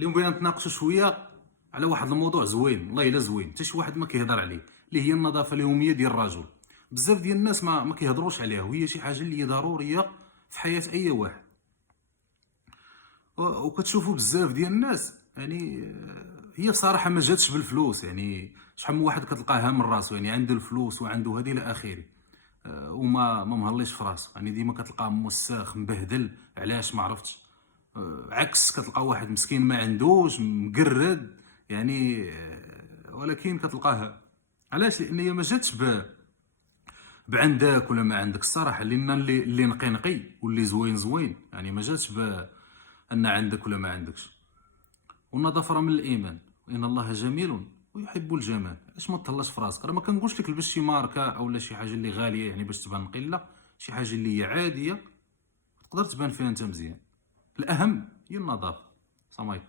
اليوم بغينا نتناقشوا شويه على واحد الموضوع زوين، والله الا زوين، حتى شي واحد ما كيهضر عليه، اللي هي النظافه اليوميه ديال الرجل. بزاف ديال الناس ما كيهضروش عليها، وهي شي حاجه اللي هي ضروريه في حياه اي واحد. وكتشوفوا بزاف ديال الناس يعني هي بصراحه ما جاتش بالفلوس. يعني شحال من واحد كتلقاه هامل راسو، يعني عنده الفلوس وعنده هذه الى اخره، وما ما مهليش في راسو. يعني ديما كتلقاه موسخ مبهدل، علاش ما عرفتش. عكس كتلقى واحد مسكين ما عندوش مقرد يعني، ولكن كتلقاه. علاش؟ لان هي ما جاتش بعندك ولا ما عندك الصراحه، لان اللي نقي نقي واللي زوين زوين، يعني ما جاتش ان عندك ولا ما عندكش. والنظافه راه من الايمان، ان الله جميل ويحب الجمال. علاش ما تهلاش في راسك؟ راه ما كنقولش لك لبس شي ماركه او شي حاجه اللي غاليه يعني باش تبان نقي، لا، شي حاجه اللي هي عاديه تقدر تبان فيها انت مزيان. الاهم هي النظافه. السلام عليكم.